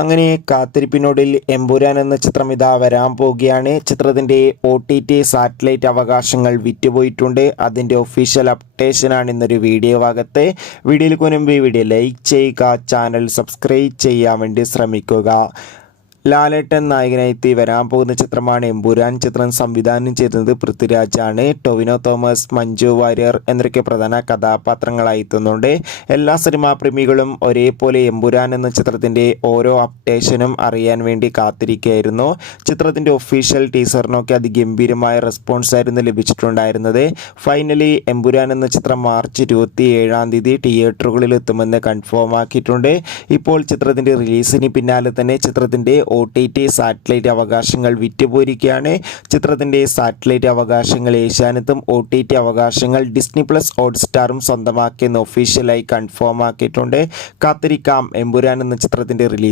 അങ്ങനെ കാത്തിരിപ്പിനൊടുവിൽ എമ്പുരാൻ എന്ന ചിത്രം ഇതാ വരാൻ പോവുകയാണ്. ചിത്രത്തിൻ്റെ OTT സാറ്റലൈറ്റ് അവകാശങ്ങൾ വിറ്റുപോയിട്ടുണ്ട്. അതിൻ്റെ ഒഫീഷ്യൽ അപ്ഡേഷനാണ് ഇന്നൊരു വീഡിയോ ഭാഗത്ത്. വീഡിയോയിൽ മുൻപ് ഈ വീഡിയോ ലൈക്ക് ചെയ്യുക, ചാനൽ സബ്സ്ക്രൈബ് ചെയ്യാൻ വേണ്ടി ശ്രമിക്കുക. ലാലേട്ടൻ നായകനായി വരാൻ പോകുന്ന ചിത്രമാണ് എമ്പുരാൻ. ചിത്രം സംവിധാനം ചെയ്തത് പൃഥ്വിരാജാണ്. ടൊവിനോ തോമസ്, മഞ്ജു വാര്യർ എന്നൊക്കെ പ്രധാന കഥാപാത്രങ്ങളായി എത്തുന്നുണ്ട്. എല്ലാ സിനിമാ പ്രേമികളും ഒരേപോലെ എമ്പുരാൻ എന്ന ചിത്രത്തിൻ്റെ ഓരോ അപ്ഡേഷനും അറിയാൻ വേണ്ടി കാത്തിരിക്കുകയായിരുന്നു. ചിത്രത്തിൻ്റെ ഒഫീഷ്യൽ ടീസറിനൊക്കെ അതിഗംഭീരമായ റെസ്പോൺസ് ആയിരുന്നു ലഭിച്ചിട്ടുണ്ടായിരുന്നത്. ഫൈനലി എമ്പുരാൻ എന്ന ചിത്രം മാർച്ച് 27 തിയേറ്ററുകളിൽ എത്തുമെന്ന് കൺഫേം ആക്കിയിട്ടുണ്ട്. ഇപ്പോൾ ചിത്രത്തിൻ്റെ റിലീസിന് പിന്നാലെ തന്നെ ചിത്രത്തിൻ്റെ OTT സാറ്റലൈറ്റ് അവകാശങ്ങൾ വിറ്റുപോയിരിക്കുകയാണ്. ചിത്രത്തിൻ്റെ സാറ്റലൈറ്റ് അവകാശങ്ങൾ ഏഷ്യാനെറ്റും OTT അവകാശങ്ങൾ ഡിസ്നി പ്ലസ് ഹോട്ട്സ്റ്റാറും സ്വന്തമാക്കിയെന്ന് ഒഫീഷ്യലായി കൺഫേം ആക്കിയിട്ടുണ്ട്. കാത്തിരിക്കാം എമ്പുരാൻ എന്ന ചിത്രത്തിൻ്റെ റിലീസ്.